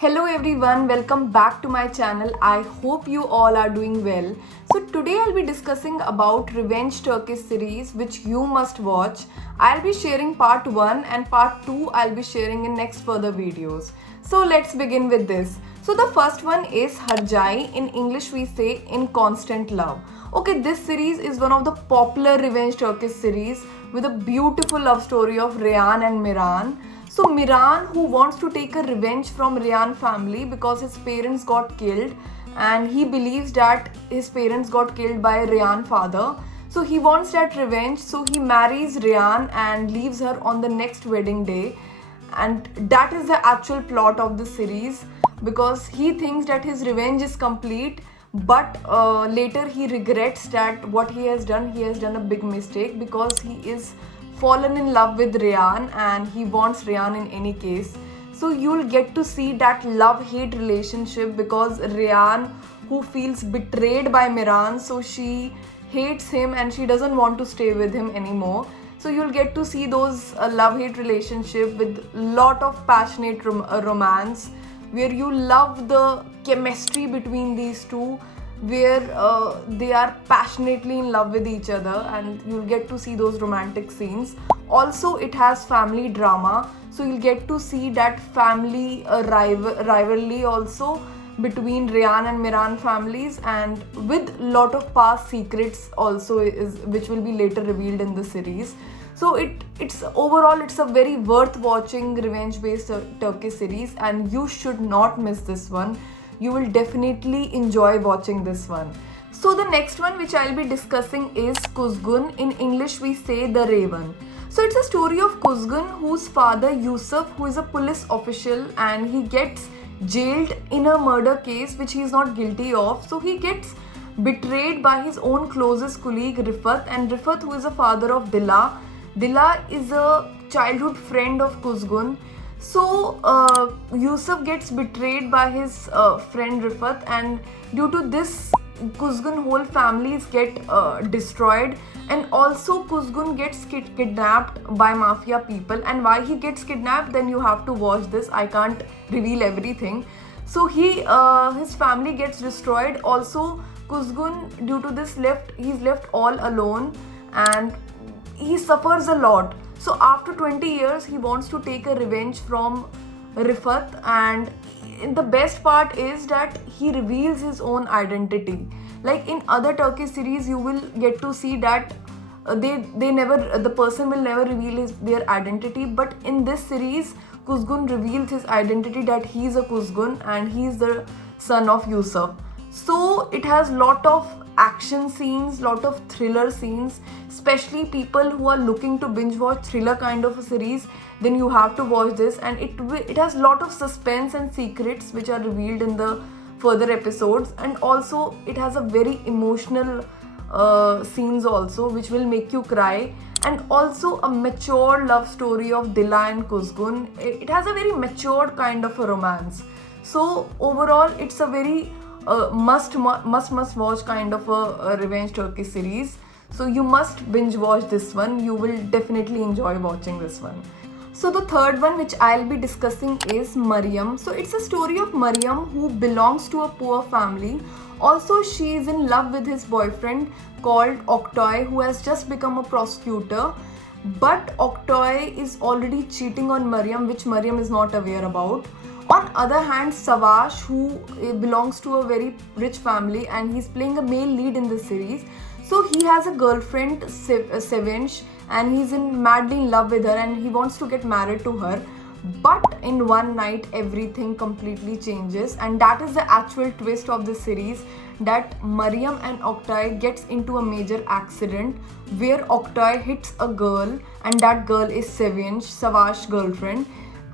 Hello everyone, welcome back to my channel. I hope you all are doing well. So today I'll be discussing about Revenge Turkish series which you must watch. I'll be sharing part 1 and part 2 I'll be sharing in next further videos. So let's begin with this. So the first one is Harjai. In English we say In Constant Love. Okay, this series is one of the popular Revenge Turkish series with a beautiful love story of Reyhan and Miran. So Miran, who wants to take a revenge from Reyhan family because his parents got killed and he believes that his parents got killed by Reyhan father. So he wants that revenge, so he marries Reyhan and leaves her on the next wedding day. And that is the actual plot of the series because he thinks that his revenge is complete, but later he regrets that what he has done a big mistake because he is fallen in love with Reyhan and he wants Reyhan in any case. So you'll get to see that love-hate relationship because Reyhan, who feels betrayed by Miran, so she hates him and she doesn't want to stay with him anymore. So you'll get to see those love-hate relationship with lot of passionate romance where you love the chemistry between these two, where they are passionately in love with each other and you'll get to see those romantic scenes. Also it has family drama, so you'll get to see that family rivalry also between Reyhan and Miran families, and with lot of past secrets also is which will be later revealed in the series. So it's overall it's a very worth watching revenge based Turkish series and you should not miss this one. You will definitely enjoy watching this one. So the next one which I'll be discussing is Kuzgun. In English we say The Raven. So it's a story of Kuzgun, whose father Yusuf, who is a police official, and he gets jailed in a murder case which he is not guilty of. So he gets betrayed by his own closest colleague Rifat, and Rifat, who is the father of Dila. Dila is a childhood friend of Kuzgun. So Yusuf gets betrayed by his friend Rifat, and due to this Kuzgun whole families get destroyed, and also Kuzgun gets kidnapped by mafia people. And why he gets kidnapped, then you have to watch this. I can't reveal everything. So his family gets destroyed. Also Kuzgun, due to this, he's left all alone and he suffers a lot. So after 20 years, he wants to take a revenge from Rifat, and the best part is that he reveals his own identity. Like in other Turkish series, you will get to see that the person will never reveal their identity. But in this series, Kuzgun reveals his identity that he is a Kuzgun and he is the son of Yusuf. So it has lot of action scenes, lot of thriller scenes, especially people who are looking to binge watch thriller kind of a series, then you have to watch this. And it has lot of suspense and secrets which are revealed in the further episodes, and also it has a very emotional scenes also which will make you cry, and also a mature love story of Dila and Kuzgun. It has a very mature kind of a romance. So overall it's a very must watch kind of a revenge Turkish series. So you must binge watch this one. You will definitely enjoy watching this one. So the third one which I'll be discussing is Maryam. So it's a story of Maryam, who belongs to a poor family. Also she is in love with his boyfriend called Oktay, who has just become a prosecutor. But Oktay is already cheating on Maryam, which Maryam is not aware about. On other hand, Savash, who belongs to a very rich family and he's playing a male lead in the series. So he has a girlfriend, Sevinch, and he's madly in love with her and he wants to get married to her. But in one night, everything completely changes, and that is the actual twist of the series, that Maryam and Oktay gets into a major accident where Oktay hits a girl, and that girl is Sevinch, Savash's girlfriend.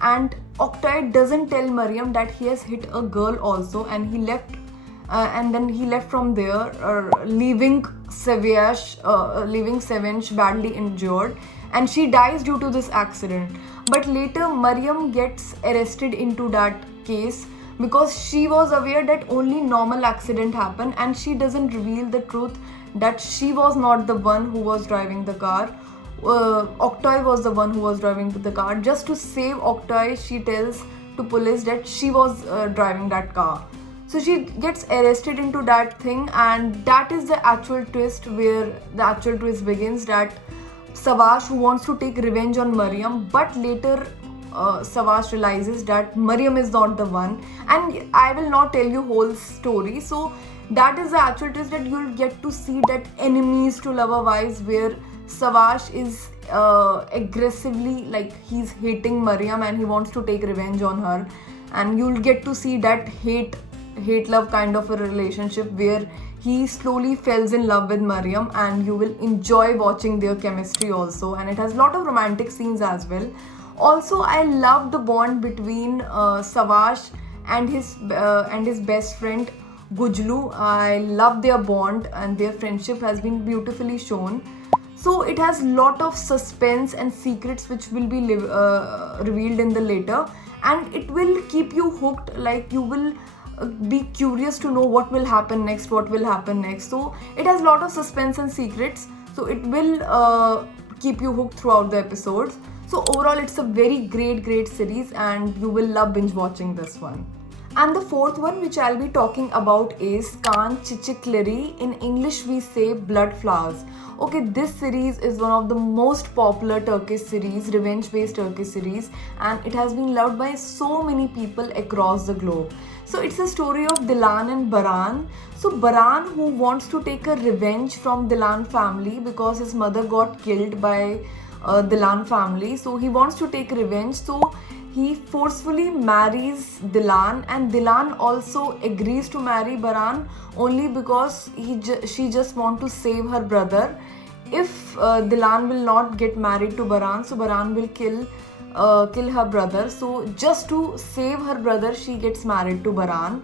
And Oktay doesn't tell Maryam that he has hit a girl also, and he left then he left from there, leaving Sevinch badly injured, and she dies due to this accident. But later Maryam gets arrested into that case because she was aware that only normal accident happened, and she doesn't reveal the truth that she was not the one who was driving the car. Oktay was the one who was driving the car. Just to save Oktay, she tells to police that she was driving that car. So she gets arrested into that thing, and that is the actual twist, where the actual twist begins, that Savash, who wants to take revenge on Mariam, but later Savash realizes that Mariam is not the one. And I will not tell you whole story. So that is the actual twist, that you'll get to see that enemies to lover vibes, where Savash is aggressively, like, he's hating Mariam and he wants to take revenge on her. And you'll get to see that hate love kind of a relationship, where he slowly falls in love with Mariam, and you will enjoy watching their chemistry also. And it has a lot of romantic scenes as well. Also, I love the bond between Savash and his best friend Gujlu. I love their bond, and their friendship has been beautifully shown. So it has lot of suspense and secrets which will be revealed in the later, and it will keep you hooked. Like, you will be curious to know what will happen next, so it has lot of suspense and secrets, so it will keep you hooked throughout the episodes. So overall, it's a very great series, and you will love binge watching this one. And the fourth one which I'll be talking about is Kaan Çiçekleri. In English we say Blood Flowers. Okay, this series is one of the most popular Turkish series, revenge-based Turkish series, and it has been loved by so many people across the globe. So it's a story of Dilan and Baran. So Baran, who wants to take a revenge from Dilan family because his mother got killed by Dilan family. So he wants to take revenge. So he forcefully marries Dilan, and Dilan also agrees to marry Baran only because she just want to save her brother. If Dilan will not get married to Baran, so Baran will kill her brother. So just to save her brother, she gets married to Baran.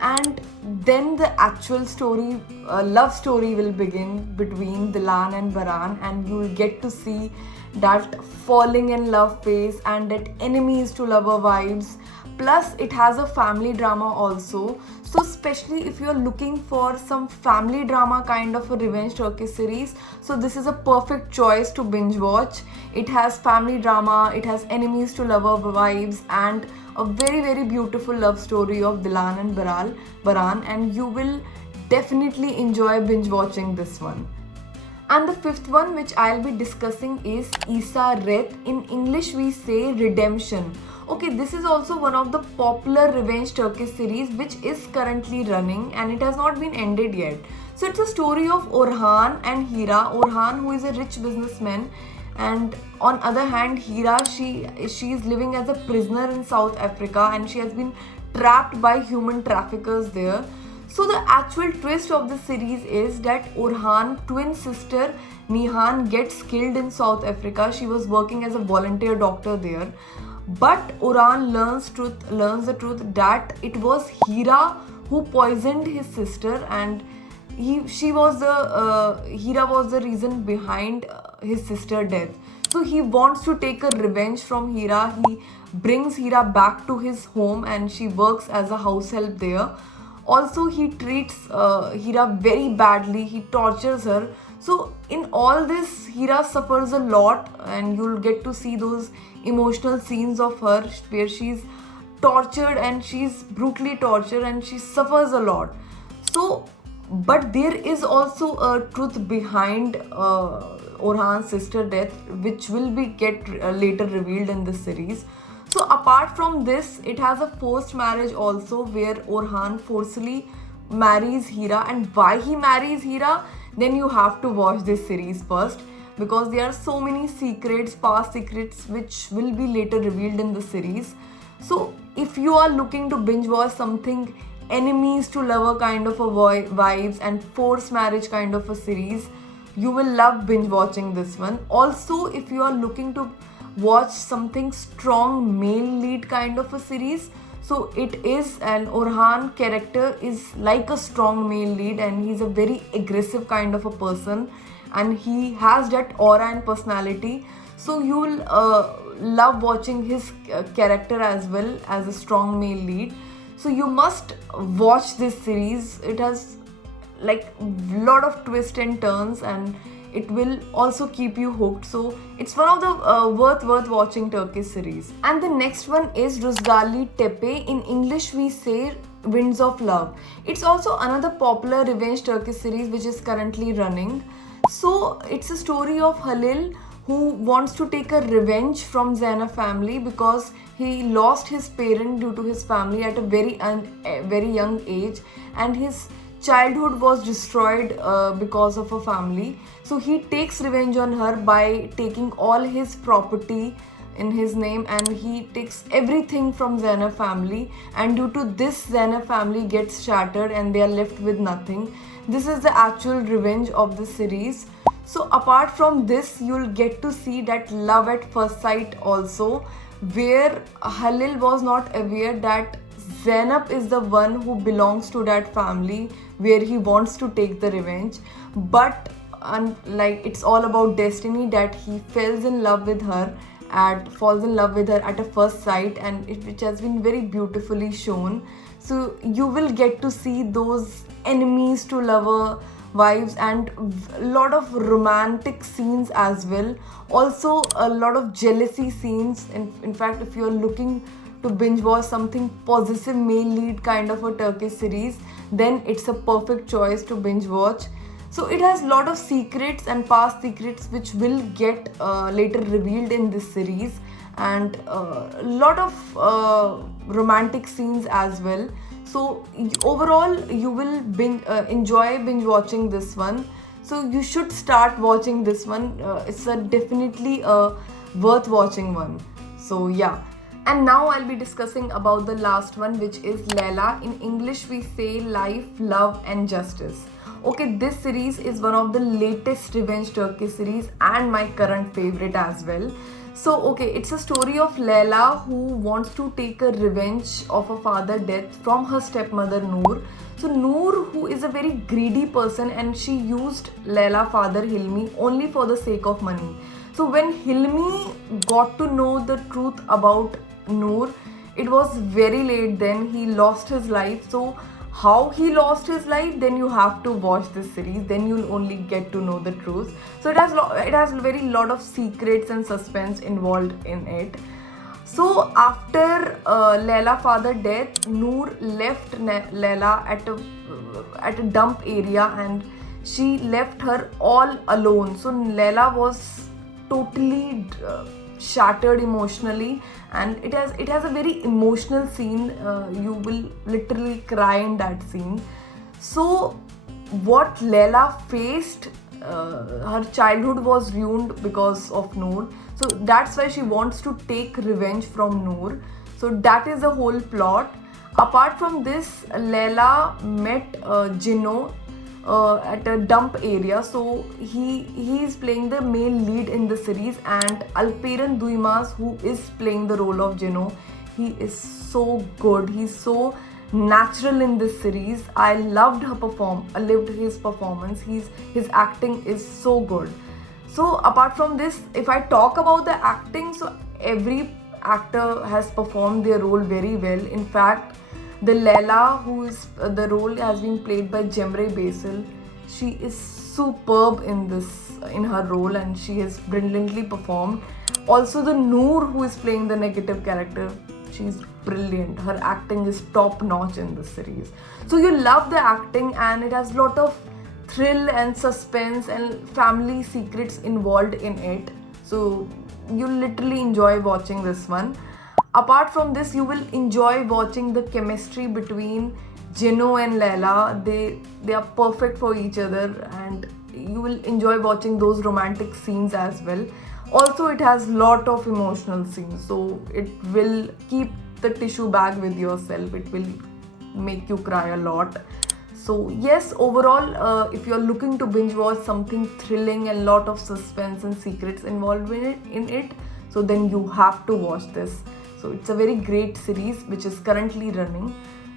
And then the actual story, love story, will begin between Dilan and Baran, and you will get to see that falling in love phase and that enemies to lover vibes. Plus it has a family drama also. So especially if you are looking for some family drama kind of a revenge Turkish series, so this is a perfect choice to binge watch. It has family drama, it has enemies to lover vibes, and a very beautiful love story of Dilan and Baran, and you will definitely enjoy binge watching this one. And the fifth one which I'll be discussing is Esaret. In English we say Redemption. Okay, this is also one of the popular revenge Turkish series which is currently running, and it has not been ended yet. So it's a story of Orhan and Hira. Orhan, who is a rich businessman, and on other hand Hira, she is living as a prisoner in South Africa, and she has been trapped by human traffickers there. So the actual twist of the series is that Orhan twin sister Nihan gets killed in South Africa. She was working as a volunteer doctor there, but Orhan learns the truth that it was Hira who poisoned his sister, and Hira was the reason behind his sister's death. So he wants to take a revenge from Hira. He brings Hira back to his home, and she works as a house help there. Also, he treats Hira very badly. He tortures her. So in all this, Hira suffers a lot, and you'll get to see those emotional scenes of her where she's tortured, and she's brutally tortured, and she suffers a lot. So, but there is also a truth behind Orhan's sister death, which will be later revealed in this series. So apart from this, it has a forced marriage also, where Orhan forcefully marries Hira. And why he marries Hira, then you have to watch this series first, because there are so many secrets, past secrets, which will be later revealed in the series. So if you are looking to binge watch something enemies to lover kind of a vibes and forced marriage kind of a series, you will love binge watching this one. Also, if you are looking to watch something strong male lead kind of a series, so it is an Orhan character is like a strong male lead, and he's a very aggressive kind of a person, and he has that aura and personality. So you'll love watching his character as well as a strong male lead. So you must watch this series. It has like lot of twists and turns, and it will also keep you hooked. So it's one of the worth watching Turkish series. And the next one is Ruzgali Tepe. In English we say Winds of Love. It's also another popular revenge Turkish series which is currently running. So it's a story of Halil who wants to take a revenge from Zainab family because he lost his parent due to his family at a very young age, and his childhood was destroyed because of a family. So he takes revenge on her by taking all his property in his name, and he takes everything from Zainab family, and due to this Zainab family gets shattered and they are left with nothing. This is the actual revenge of the series. So apart from this, you'll get to see that love at first sight also, where Halil was not aware that Zainab is the one who belongs to that family where he wants to take the revenge. But like, it's all about destiny that he falls in love with her at a first sight, and which has been very beautifully shown. So you will get to see those enemies to lover vibes and a lot of romantic scenes as well. Also a lot of jealousy scenes. In fact, if you're looking to binge watch something possessive male lead kind of a Turkish series, then it's a perfect choice to binge watch. So it has a lot of secrets and past secrets which will get later revealed in this series, and a lot of romantic scenes as well. So overall you will enjoy binge watching this one. So you should start watching this one. It's definitely a worth watching one. So yeah. And now I'll be discussing about the last one, which is Layla. In English we say Life, Love and Justice. Okay, this series is one of the latest revenge Turkish series and my current favorite as well. So okay, it's a story of Layla who wants to take a revenge of her father's death from her stepmother Noor. So Noor, who is a very greedy person, and she used Layla father Hilmi only for the sake of money. So when Hilmi got to know the truth about Noor, it was very late then. He lost his life. So how he lost his life, then you have to watch this series, then you'll only get to know the truth. So it has very lot of secrets and suspense involved in it. So after Layla father death, Noor left Layla at a dump area, and she left her all alone. So Layla was totally shattered emotionally, and it has a very emotional scene. You will literally cry in that scene. So what Layla faced, her childhood was ruined because of Noor. So that's why she wants to take revenge from Noor. So that is the whole plot. Apart from this, Layla met Jino at a dump area. So he is playing the male lead in the series, and Alperen Duymaz, who is playing the role of Jino, he is so good. He's so natural in this series. I loved his performance. His acting is so good. So apart from this, if I talk about the acting, so every actor has performed their role very well. In fact, the Layla, who is the role has been played by Cemre Basil. She is superb in her role, and she has brilliantly performed. Also the Noor, who is playing the negative character, she's brilliant. Her acting is top notch in this series. So you love the acting, and it has lot of thrill and suspense and family secrets involved in it. So you literally enjoy watching this one. Apart from this, you will enjoy watching the chemistry between Jino and Layla. They are perfect for each other, and you will enjoy watching those romantic scenes as well. Also, it has lot of emotional scenes, so it will keep the tissue bag with yourself. It will make you cry a lot. So yes, overall, if you're looking to binge watch something thrilling and lot of suspense and secrets involved in it, so then you have to watch this. So it's a very great series which is currently running.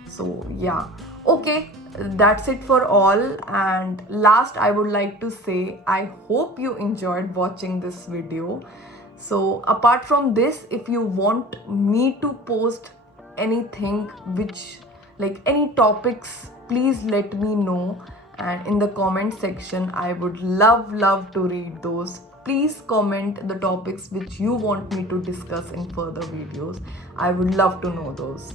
So yeah, okay, that's it for all. And last, I would like to say, I hope you enjoyed watching this video. So apart from this, if you want me to post anything which, like any topics, please let me know, and in the comment section I would love to read those. Please comment the topics which you want me to discuss in further videos. I would love to know those.